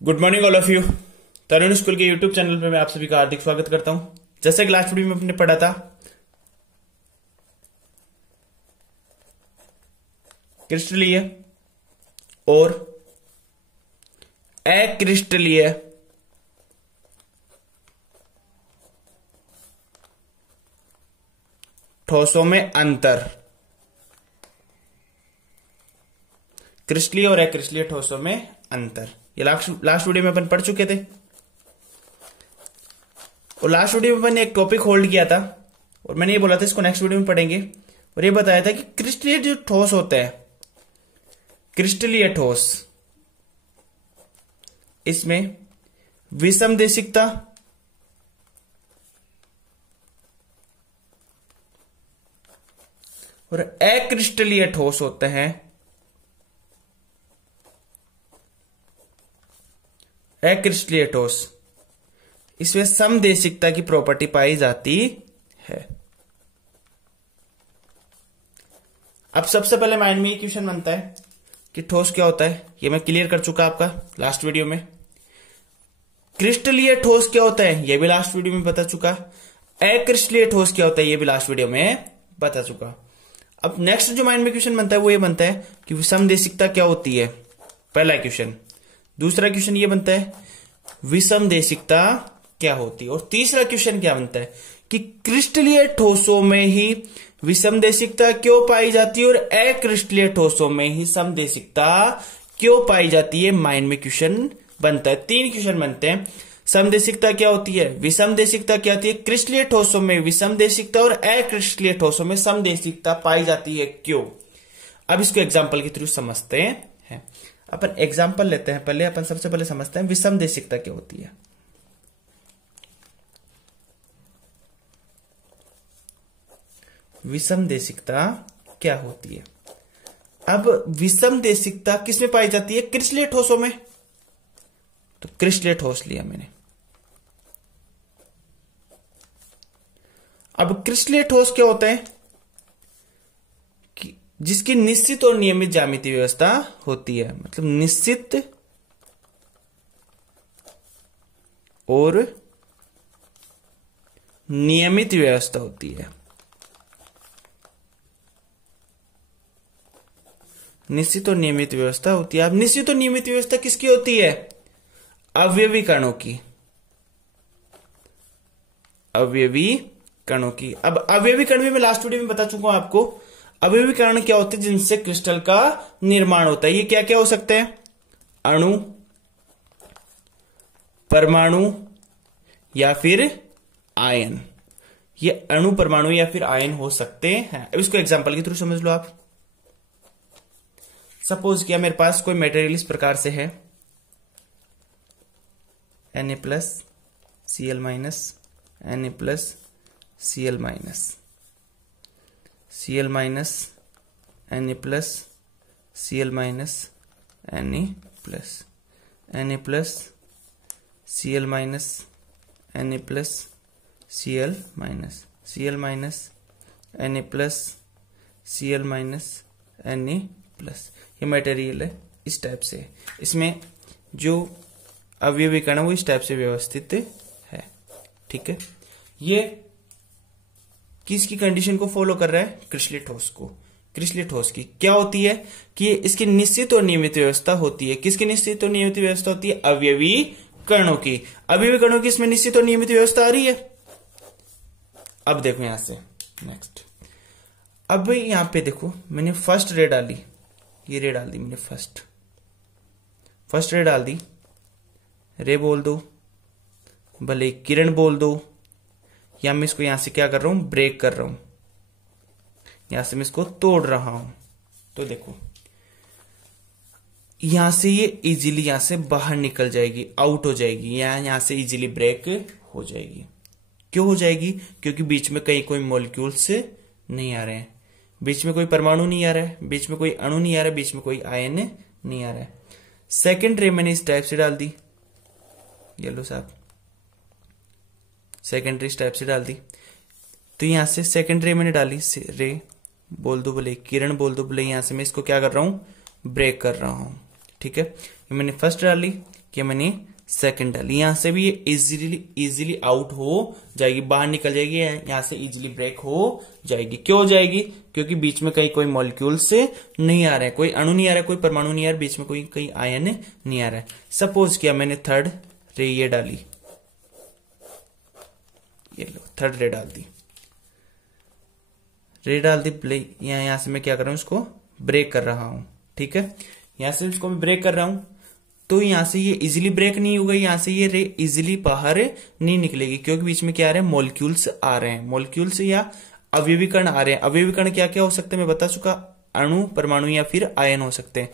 Good morning all of you. Tarun school के YouTube channel पे मैं आप सभी का हार्दिक स्वागत करता हूं। जैसे कि लास्ट वीडियो में हमने पढ़ा था क्रिस्टलीय और अक्रिस्टलीय ठोसों में अंतर, क्रिस्टलीय और अक्रिस्टलीय ठोसों में अंतर, ये लास्ट वीडियो में अपन पढ़ चुके थे। और लास्ट वीडियो में मैंने एक टॉपिक होल्ड किया था और मैंने ये बोला था इसको नेक्स्ट वीडियो में पढ़ेंगे। और ये बताया था कि क्रिस्टलीय जो ठोस होते हैं, क्रिस्टलीय ठोस, इसमें विषमदेशिकता और अक्रिस्टलीय ठोस होते हैं अक्रिस्टलीय ठोस, इसमें समदेशिकता की प्रॉपर्टी पाई जाती है। अब सबसे पहले माइंड में ये क्वेश्चन बनता है कि ठोस क्या होता है, ये मैं क्लियर कर चुका आपका लास्ट वीडियो में। क्रिस्टलीय ठोस क्या होता है, ये भी लास्ट वीडियो में बता चुका। अक्रिस्टलीय ठोस क्या होता है, ये भी लास्ट वीडियो में बता चुका। अब नेक्स्ट जो माइंड में क्वेश्चन बनता है वो ये बनता है कि समदेशिकता क्या होती है, पहला क्वेश्चन। दूसरा क्वेश्चन ये बनता है विषमदेशिकता क्या होती है। और तीसरा क्वेश्चन क्या बनता है कि क्रिस्टलीय ठोसों में ही विषमदेशिकता क्यों पाई जाती है और अक्रिस्टलीय ठोसों में ही समदेशिकता क्यों पाई जाती है। माइंड में क्वेश्चन बनता है, तीन क्वेश्चन बनते हैं। समदेशिकता क्या होती है, विषमदेशिकता क्या होती है, क्रिस्टलीय ठोसों में विषमदेशिकता और अक्रिस्टलीय ठोसों में समदेशिकता पाई जाती है क्यों। अब इसको एग्जाम्पल के थ्रू समझते हैं। अपन एग्जाम्पल लेते हैं। पहले अपन सबसे पहले समझते हैं विषमदेशिकता क्या होती है। विषमदेशिकता क्या होती है। अब विषमदेशिकता किसमें पाई जाती है, क्रिस्टलीय ठोसों में। तो क्रिस्टलीय ठोस लिया मैंने। अब क्रिस्टलीय ठोस क्या होता है कि जिसकी निश्चित और नियमित ज्यामितीय व्यवस्था होती है, मतलब निश्चित और नियमित व्यवस्था होती है। निश्चित और नियमित व्यवस्था होती है। अब निश्चित और नियमित व्यवस्था किसकी होती है, अवयवी कणों की। अवयवी कणों की। अब अवयवी कण भी मैं लास्ट वीडियो में बता चुका हूं आपको। अवयवी कण क्या होते हैं, जिनसे क्रिस्टल का निर्माण होता है। ये क्या क्या हो सकते हैं, अणु, परमाणु या फिर आयन। ये अणु, परमाणु या फिर आयन हो सकते हैं। अब इसको एग्जांपल के थ्रू समझ लो आप। सपोज किया मेरे पास कोई मटेरियल इस प्रकार से है, Na+, Cl-, Na+, Cl-, Cl-, Na+, Cl-, Na+, Na+, Cl-, Na+, Cl-, Cl-, Na+, Cl-, Na+। ये मटेरियल है, इस टाइप से। इसमें जो अवयवी कण है वो इस टाइप से व्यवस्थित है। ठीक है, ये किसकी कंडीशन को फॉलो कर रहा है, क्रिस्टलीय ठोस को। क्रिस्टलीय ठोस की क्या होती है कि इसकी निश्चित और नियमित व्यवस्था होती है। किसकी निश्चित और नियमित व्यवस्था होती है, अवयवी कणों की। अवयवी कणों की इसमें निश्चित और नियमित व्यवस्था आ रही है। अब देखो यहां से नेक्स्ट। अब यहां पे देखो मैंने फर्स्ट रे डाली, ये रे डाल दी मैंने, फर्स्ट रे डाल दी। रे बोल दो, भले किरण बोल दो, या मैं इसको यहां से क्या कर रहा हूं, ब्रेक कर रहा हूं, यहां से मैं इसको तोड़ रहा हूं। तो देखो यहां से ये इजीली यहां से बाहर निकल जाएगी, आउट हो जाएगी, यहां से इजीली ब्रेक हो जाएगी। क्यों हो जाएगी, क्योंकि बीच में कहीं कोई मॉलिक्यूल्स नहीं आ रहे हैं, बीच में कोई परमाणु नहीं आ रहा है, बीच में कोई अणु नहीं आ रहा है, बीच में कोई आयन नहीं आ रहा है। सेकेंड रे मैंने इस टाइप से डाल दी, ये लो साहब, सेकेंड रे इस टाइप से डाल दी। तो यहां से सेकेंड रे मैंने डाली, रे बोल दो बोले, किरण बोल दो बोले, यहां से मैं इसको क्या कर रहा हूं, ब्रेक कर रहा हूं। ठीक है, ये मैंने फर्स्ट डाली, कि मैंने सेकंड डाली, यहां से भी ये इजीली आउट हो जाएगी, बाहर निकल जाएगी, यहां से इजीली ब्रेक हो जाएगी। क्यों हो जाएगी? क्योंकि बीच में कहीं कोई मॉलिक्यूल से नहीं आ रहा है, कोई अणु नहीं आ रहा है, कोई परमाणु नहीं आ रहा है, बीच में कोई कहीं आयन नहीं आ रहा है। सपोज किया मैंने थर्ड रे ये डाली, ये लो थर्ड रे डाल दी, रे डाल दी, यहां से मैं क्या कर रहा हूं, इसको ब्रेक कर रहा हूं। ठीक है, यहां से इसको मैं ब्रेक कर रहा हूं, तो यहां से ये इजीली ब्रेक नहीं होगा, यहां से ये रे इजीली बाहर नहीं निकलेगी, क्योंकि बीच में क्या आ रहे हैं, मॉलिक्यूल्स आ रहे हैं, मॉलिक्यूल्स या अवयवी कण आ रहे हैं। अवयवी कण क्या क्या हो सकते हैं मैं बता चुका, अणु, परमाणु या फिर आयन हो सकते हैं,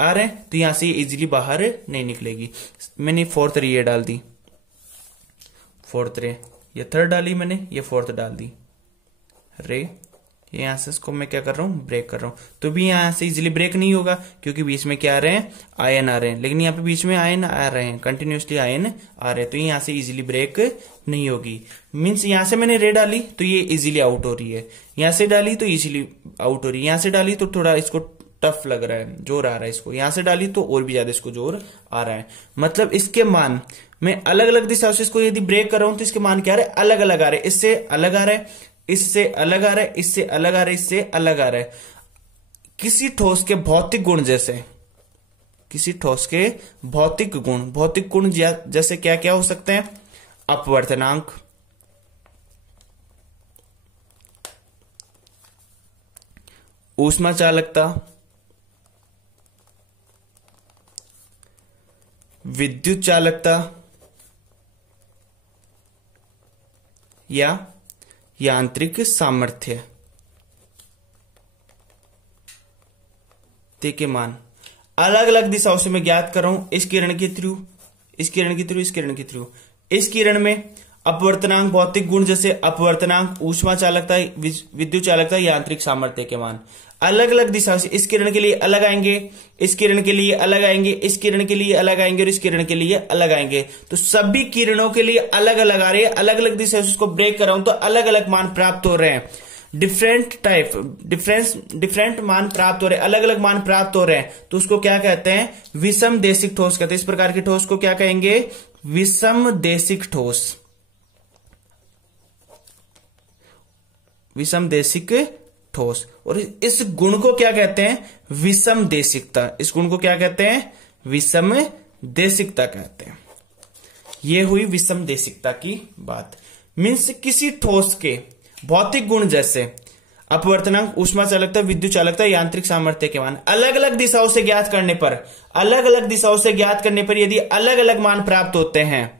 आ रहे हैं, तो यहां से ये इजीली बाहर नहीं निकलेगी। मैंने फोर्थ रे ये डाल दी, फोर्थ रे, ये थर्ड डाली मैंने, ये फोर्थ डाल दी रे, यहां से इसको मैं क्या कर रहा हूं, ब्रेक कर रहा हूं, तो भी यहां से इजीली ब्रेक नहीं होगा, क्योंकि बीच में क्या आ रहे हैं, आयन आ रहे हैं, लेकिन यहाँ पे बीच में आयन आ रहे हैं, कंटिन्यूसली आयन आ रहे हैं, तो यहां से इजीली ब्रेक नहीं होगी। मीन्स यहां से मैंने रे डाली तो ये इजीली आउट हो रही है, यहां से डाली तो इजीली आउट हो रही है, यहां से डाली तो थोड़ा इसको टफ लग रहा है, जोर आ रहा है इसको, यहां से डाली तो और भी ज्यादा इसको जोर आ रहा है। मतलब इसके मान मैं अलग अलग दिशाओं से इसको यदि ब्रेक कर रहा हूं तो इसके मान क्या आ रहे हैं, अलग अलग आ रहे हैं, इससे अलग आ रहा है, इससे अलग आ रहा है, इससे अलग आ रहा है, इससे अलग आ रहा है। किसी ठोस के भौतिक गुण जैसे, किसी ठोस के भौतिक गुण जैसे क्या क्या हो सकते हैं, अपवर्तनांक, ऊष्मा चालकता, विद्युत चालकता या यांत्रिक सामर्थ्य के मान अलग अलग दिशाओं से मैं ज्ञात कर रहा हूं, इस किरण के थ्रू, इस किरण के थ्रू, इस किरण के थ्रू। इस किरण में अपवर्तनांक, भौतिक गुण जैसे अपवर्तनांक, ऊष्मा चालकता, विद्युत चालकता, यांत्रिक सामर्थ्य के मान अलग अलग दिशाओं से, इस किरण के लिए अलग आएंगे, इस किरण के लिए अलग आएंगे, इस किरण के लिए अलग आएंगे और इस किरण के लिए अलग आएंगे। तो सभी किरणों के लिए अलग अलग आ रहे हैं, अलग अलग दिशाओं से इसको ब्रेक कर रहा हूं तो अलग अलग मान प्राप्त हो रहे हैं, डिफरेंट मान प्राप्त हो रहे हैं, अलग अलग मान प्राप्त हो रहे हैं, तो उसको क्या कहते हैं, विषम देशिक ठोस कहते हैं। इस प्रकार के ठोस को क्या कहेंगे, विषम देशिक ठोस, विषम देशिक ठोस। और इस गुण को क्या कहते हैं, विषम देशिकता। इस गुण को क्या कहते हैं, विषम देशिकता कहते हैं। यह हुई विषम देशिकता की बात। मीन्स किसी ठोस के भौतिक गुण जैसे अपवर्तनांक, ऊष्मा चालकता, विद्युत चालकता, यांत्रिक सामर्थ्य के मान अलग अलग दिशाओं से ज्ञात करने पर, अलग अलग दिशाओं से ज्ञात करने पर यदि अलग अलग मान प्राप्त होते हैं,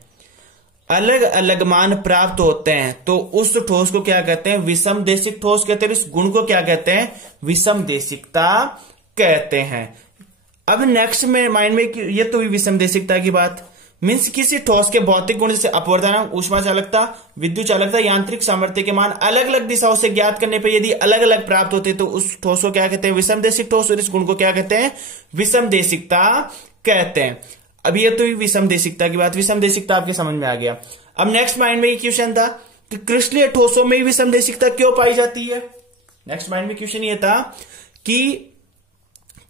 अलग अलग मान प्राप्त होते हैं, तो उस ठोस को क्या कहते हैं, विषम देशिक ठोस कहते हैं। इस गुण को क्या कहते हैं, विषम देशिकता कहते हैं। अब नेक्स्ट में माइंड में, ये तो हुई विषम देशिकता की बात। मीन्स किसी ठोस के भौतिक गुण जैसे अपवर्तनांक, ऊष्मा चालकता, विद्युत चालकता, यांत्रिक सामर्थ्य के मान अलग अलग दिशाओं से ज्ञात करने पर यदि अलग अलग प्राप्त होते तो उस ठोस को क्या कहते हैं, विषम देशिक ठोस। और इस गुण को क्या कहते हैं, विषम देशिकता कहते हैं। अब ये तो विषम देशिकता की बात, विषम देशिकता आपके समझ में आ गया। अब नेक्स्ट माइंड में ये क्वेश्चन था कि क्रिस्टलीय ठोसों में विषम देशिकता क्यों पाई जाती है। नेक्स्ट माइंड में क्वेश्चन ये था कि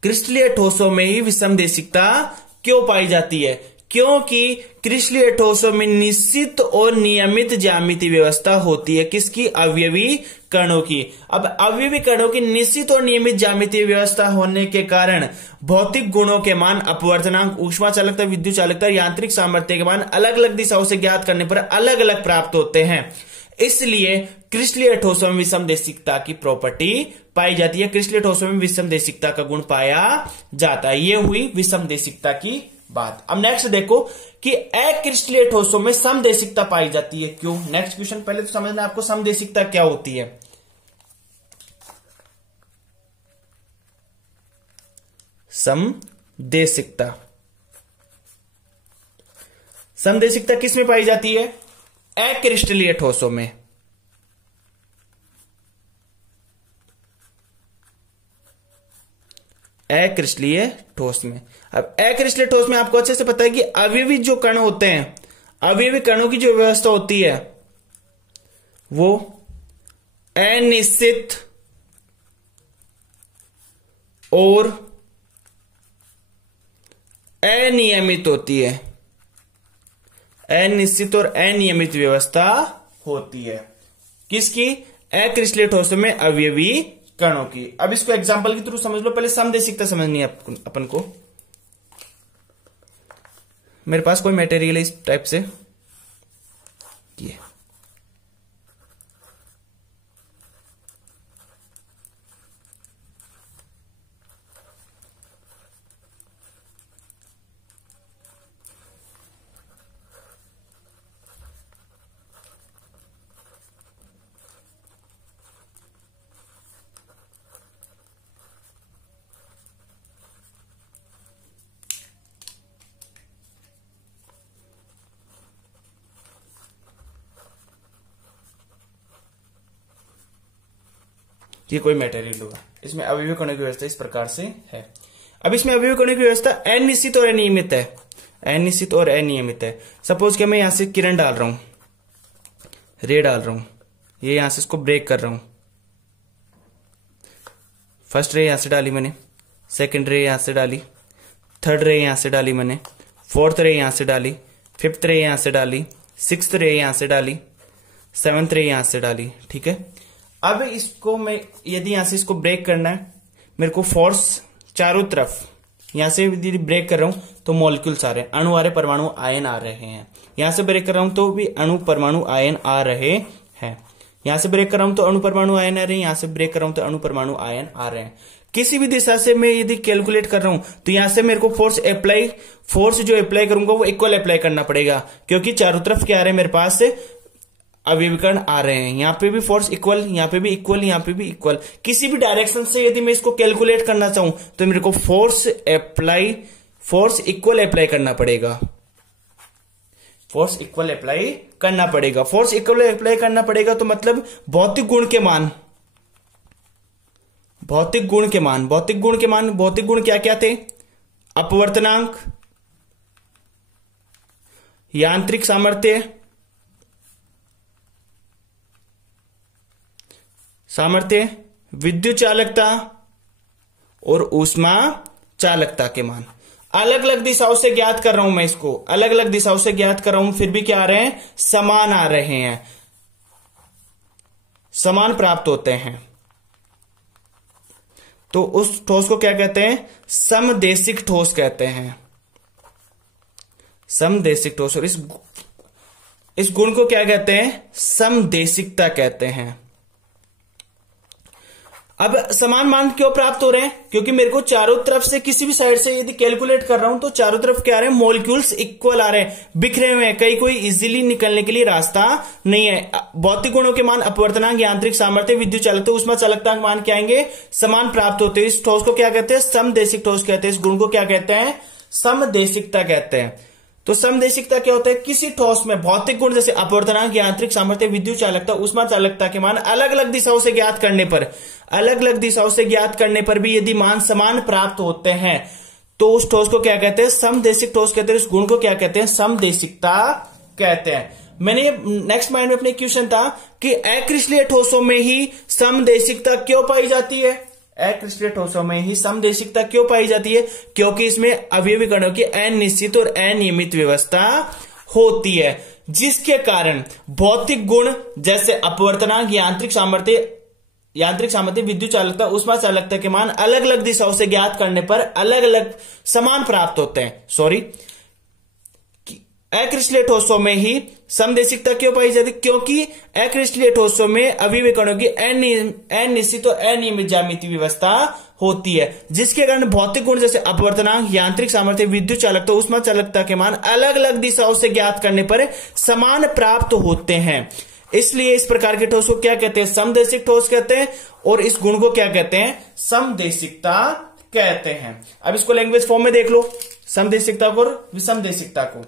क्रिस्टलीय ठोसों में ही विषम देशिकता क्यों पाई जाती है। क्योंकि क्रिस्टलीय ठोसों में निश्चित और नियमित ज्यामितीय व्यवस्था होती है, किसकी, अवयवी कणों की। अब अवयवी कणों की निश्चित और नियमित ज्यामितीय व्यवस्था होने के कारण भौतिक गुणों के मान, अपवर्तनांक, ऊष्मा चालकता, विद्युत चालकता, यांत्रिक सामर्थ्य के मान अलग अलग दिशाओं से ज्ञात करने पर अलग अलग प्राप्त होते हैं। इसलिए क्रिस्टलीय ठोसों में विषम देशिकता की प्रॉपर्टी पाई जाती है, क्रिस्टलीय ठोसों में विषम देशिकता का गुण पाया जाता है। यह हुई विषम देशिकता की बात। अब नेक्स्ट देखो कि अक्रिस्टलीय ठोसों में समदेशिकता पाई जाती है, क्यों। नेक्स्ट क्वेश्चन पहले तो समझना आपको समदेशिकता क्या होती है। समदेशिकता, समदेशिकता किस में पाई जाती है, अक्रिस्टलीय ठोसों में। अक्रिस्टलीय ठोस में। अब अक्रिस्टलीय ठोस में आपको अच्छे से पता है कि अवयवी जो कण होते हैं, अवयवी कणों की जो व्यवस्था होती है वो अनिश्चित और अनियमित होती है। अनिश्चित और अनियमित व्यवस्था होती है। किसकी? अक्रिस्टलीय ठोसों में अवयवी कणों की। अब इसको एग्जांपल के थ्रू समझ लो। पहले समदेशिकता समझनी है अपन को। मेरे पास कोई मटेरियल है इस टाइप से, ये कोई मटेरियल होगा, इसमें अवयवी कणों की व्यवस्था इस प्रकार से है। अब इसमें अवयवी कणों की व्यवस्था अनिश्चित और अनियमित है। अनिश्चित और अनियमित है। सपोज कि मैं यहां से किरण डाल रहा हूं, रे डाल रहा हूं, ये यहां से इसको ब्रेक कर रहा हूं। फर्स्ट रे यहां से डाली मैंने, सेकंड रे यहां से डाली, थर्ड रे यहां से डाली मैंने, फोर्थ रे यहां से डाली, फिफ्थ रे यहां से डाली, सिक्स्थ रे यहां से डाली, सेवंथ रे यहां से डाली। ठीक है। अब इसको मैं यदि यहां से इसको ब्रेक करना है, मेरे को फोर्स चारों तरफ यहां से यदि ब्रेक कर रहा हूं तो मॉलिक्यूल्स आ रहे हैं, अणु आ रहे, परमाणु आयन आ रहे हैं। यहां से ब्रेक कर रहा हूं तो भी अणु परमाणु आयन आ रहे हैं। यहां से ब्रेक कर रहा हूं तो अणु परमाणु आयन आ रहे हैं, यहां से ब्रेक कर रहा हूं तो अणु परमाणु आयन आ रहे हैं। किसी भी दिशा से मैं यदि कैलकुलेट कर रहा हूं तो यहां से मेरे को फोर्स जो अप्लाई करूंगा वो इक्वल अप्लाई करना पड़ेगा, क्योंकि चारों तरफ क्या आ रहे हैं मेरे पास अवयवीकरण आ रहे हैं। यहां पे भी फोर्स इक्वल, यहां पे भी इक्वल, यहां पे भी इक्वल। किसी भी डायरेक्शन से यदि मैं इसको कैलकुलेट करना चाहूं तो मेरे को फोर्स इक्वल अप्लाई करना पड़ेगा। फोर्स इक्वल अप्लाई करना पड़ेगा। फोर्स इक्वल अप्लाई करना पड़ेगा तो मतलब भौतिक गुण के मान, भौतिक गुण क्या क्या थे? अपवर्तनांक, यांत्रिक सामर्थ्य, विद्युत चालकता और ऊष्मा चालकता के मान अलग अलग दिशाओं से ज्ञात कर रहा हूं। मैं इसको अलग अलग दिशाओं से ज्ञात कर रहा हूं, फिर भी क्या आ रहे हैं? समान आ रहे हैं, समान प्राप्त होते हैं। तो उस ठोस को क्या कहते हैं? समदेशिक ठोस कहते हैं। समदेशिक ठोस। और इस गुण को क्या कहते हैं? समदेशिकता कहते हैं। अब समान मान क्यों प्राप्त हो रहे हैं? क्योंकि मेरे को चारों तरफ से किसी भी साइड से यदि कैलकुलेट कर रहा हूं तो चारों तरफ क्या आ रहे हैं? मॉलिक्यूल्स इक्वल आ रहे हैं, बिखरे हुए हैं, कोई इजीली निकलने के लिए रास्ता नहीं है। भौतिक गुणों के मान अपवर्तनांक, यांत्रिक सामर्थ्य, विद्युत चालकता, ऊष्मा चालकता के मान क्या आएंगे? समान प्राप्त होते हैं। इस ठोस को क्या कहते हैं? समदेशिक ठोस कहते हैं। इस गुण को क्या कहते हैं? समदेशिकता कहते हैं। तो समदेशिकता क्या होता है? किसी ठोस में भौतिक गुण जैसे अपवर्तनांक, यांत्रिक सामर्थ्य, विद्युत चालकता, ऊष्मा चालकता के मान अलग अलग दिशाओं से ज्ञात करने पर भी यदि मान समान प्राप्त होते हैं तो उस ठोस को क्या कहते हैं? समदेशिक ठोस कहते हैं। इस गुण को क्या कहते हैं? समदेशिकता कहते हैं। मैंने नेक्स्ट माइंड में अपने क्वेश्चन था कि अक्रिस्टलीय ठोसों में ही समदेशिकता क्यों पाई जाती है? अक्रिस्टलीय ठोसों में ही समदेशिकता क्यों पाई जाती है? क्योंकि इसमें अवयवी कणों की अनिश्चित और अनियमित व्यवस्था होती है, जिसके कारण भौतिक गुण जैसे अपवर्तनांक, यांत्रिक सामर्थ्य, विद्युत चालकता, ऊष्मा चालकता के मान अलग अलग दिशाओं से ज्ञात करने पर अलग अलग समान प्राप्त होते हैं। अक्रिस्टलीय ठोसों में ही समदेशिकता क्यों पाई जाती? क्योंकि अक्रिस्टलीय ठोसों में अवयवी कणों की अनिश्चित और अनियमित ज्यामितीय व्यवस्था होती है, जिसके कारण भौतिक गुण जैसे अपवर्तनांक, यांत्रिक सामर्थ्य, विद्युत चालकता, ऊष्मा चालकता के मान अलग अलग दिशाओं से ज्ञात करने पर समान प्राप्त होते हैं। इसलिए इस प्रकार के ठोस को क्या कहते हैं? समदेशिक ठोस कहते हैं। और इस गुण को क्या कहते हैं? समदेशिकता कहते हैं। अब इसको लैंग्वेज फॉर्म में देख लो, समदेशिकता को और विषमदेशिकता को।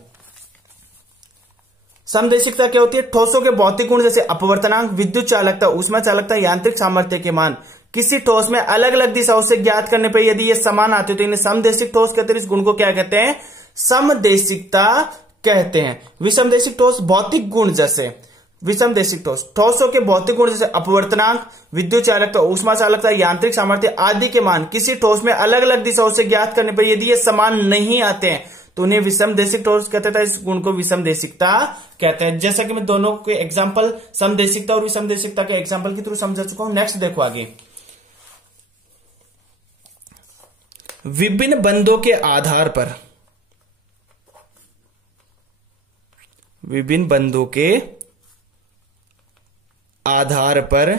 समदेशिकता क्या होती है? ठोसों के भौतिक गुण जैसे अपवर्तनांक, विद्युत चालकता, ऊष्मा चालकता, यांत्रिक सामर्थ्य के मान किसी ठोस में अलग अलग दिशाओं से ज्ञात करने पर यदि ये समान आते तो इन्हें समदेशिक ठोस कहते हैं। इस गुण को क्या कहते हैं? समदेशिकता कहते हैं। विषमदेशिक ठोस भौतिक गुण जैसे विषमदेशिक ठोस, ठोसों के भौतिक गुण जैसे अपवर्तनांक, विद्युत चालकता, ऊष्मा चालकता, यांत्रिक सामर्थ्य आदि के मान किसी ठोस में अलग अलग दिशाओं से ज्ञात करने पर यदि ये समान नहीं आते हैं तो उन्हें विषमदेशिक ठोस कहते थे, इस गुण को विषमदेशिकता कहते हैं। जैसा कि मैं दोनों के एग्जाम्पल समदेशिकता और विषमदेशिकता के एग्जाम्पल के थ्रू समझा चुका हूं। नेक्स्ट देखो आगे, विभिन्न बंधों के आधार पर, विभिन्न बंधों के आधार पर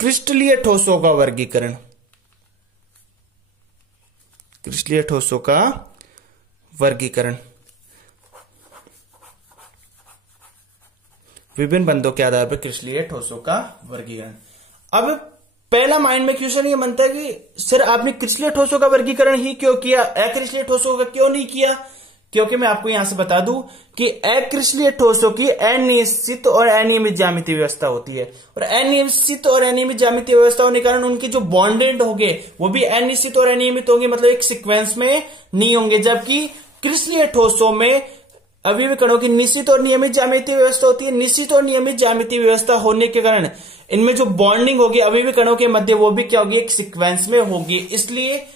क्रिस्टलीय ठोसों का वर्गीकरण, क्रिस्टलीय ठोसों का वर्गीकरण, विभिन्न बंधों के आधार पर क्रिस्टलीय ठोसों का वर्गीकरण। अब पहला माइंड में क्वेश्चन ये बनता है कि सर आपने क्रिस्टलीय ठोसों का वर्गीकरण ही क्यों किया, अक्रिस्टलीय ठोसों का क्यों नहीं किया? क्योंकि मैं आपको यहां से बता दूं कि अक्रिस्टलीय ठोसों की अनिश्चित और अनियमित ज्यामितीय व्यवस्था होती है, और अनिश्चित और अनियमित ज्यामितीय व्यवस्था होने के कारण उनके जो बॉन्डेड होंगे वो भी अनिश्चित और अनियमित होंगे, मतलब एक सीक्वेंस में नहीं होंगे। जबकि क्रिस्टलीय ठोसों में अवयवी कणों की निश्चित और नियमित ज्यामितीय व्यवस्था होती है। निश्चित और नियमित ज्यामितीय व्यवस्था होने के कारण इनमें जो बॉन्डिंग होगी अवयवी कणों के मध्य वो भी क्या होगी, एक सीक्वेंस में होगी। इसलिए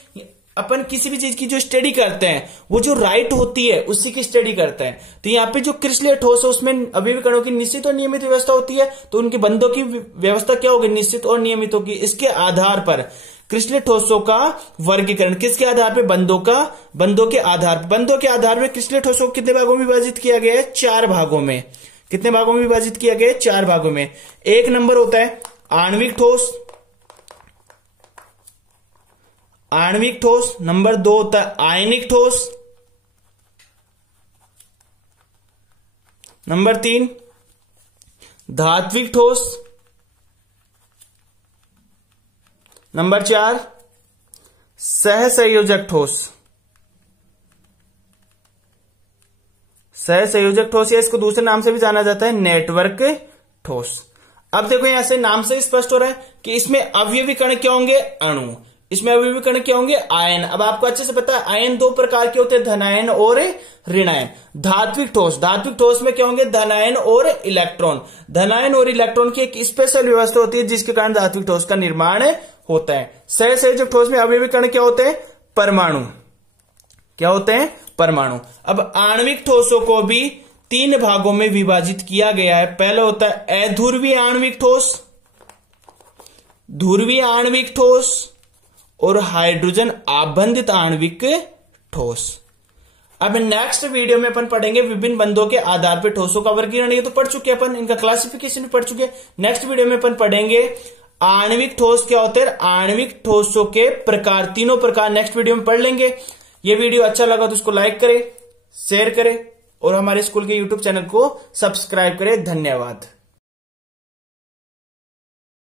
अपन किसी भी चीज की जो स्टडी करते हैं वो जो राइट होती है उसी की स्टडी करते हैं। तो यहाँ पे जो क्रिस्टलीय ठोस है उसमें अवयवी कणों की निश्चित और नियमित व्यवस्था होती है, तो उनके बंधों की व्यवस्था क्या होगी, निश्चित और नियमित होगी। इसके आधार पर क्रिस्टलीय ठोसों का वर्गीकरण किसके आधार पर, बंधों के आधार पर। बंधों के आधार पर क्रिस्टलीय ठोसों को कितने भागों में विभाजित किया गया है, 4 भागों में। कितने भागों में विभाजित किया गया है, 4 भागों में। एक नंबर होता है आणविक ठोस, आणविक ठोस। नंबर 2 होता है आयनिक ठोस। नंबर 3 धात्विक ठोस। नंबर 4 सहसंयोजक ठोस। सहसंयोजक ठोस या इसको दूसरे नाम से भी जाना जाता है नेटवर्क ठोस। अब देखो यहां से नाम से स्पष्ट हो रहा है कि इसमें अवयवी कण क्या होंगे, अणु। इसमें अवयवी कण क्या होंगे, आयन। अब आपको अच्छे से पता है आयन 2 प्रकार के होते हैं, धनायन और ऋणायन। धात्विक ठोस में क्या होंगे, धनायन और इलेक्ट्रॉन। धनायन और इलेक्ट्रॉन की एक स्पेशल व्यवस्था होती है जिसके कारण धात्विक ठोस का निर्माण होता है। सहसंयोजक ठोस में अवयवी कण क्या होते हैं, परमाणु। क्या होते हैं, परमाणु। अब आणविक ठोसों को भी 3 भागों में विभाजित किया गया है। पहला होता है अध्रुवीय आणविक ठोस, ध्रुवीय आणविक ठोस और हाइड्रोजन आबंधित आणविक ठोस। अब नेक्स्ट वीडियो में अपन पढ़ेंगे विभिन्न बंधों के आधार पर ठोसों का वर्गीकरण। ये तो पढ़ चुके अपन, इनका क्लासिफिकेशन भी पढ़ चुके। नेक्स्ट वीडियो में अपन पढ़ेंगे आणविक ठोस क्या होते हैं, आणविक ठोसों के प्रकार, 3 प्रकार नेक्स्ट वीडियो में पढ़ लेंगे। ये वीडियो अच्छा लगा तो उसको लाइक करें, शेयर करें और हमारे स्कूल के यूट्यूब चैनल को सब्सक्राइब करें। धन्यवाद।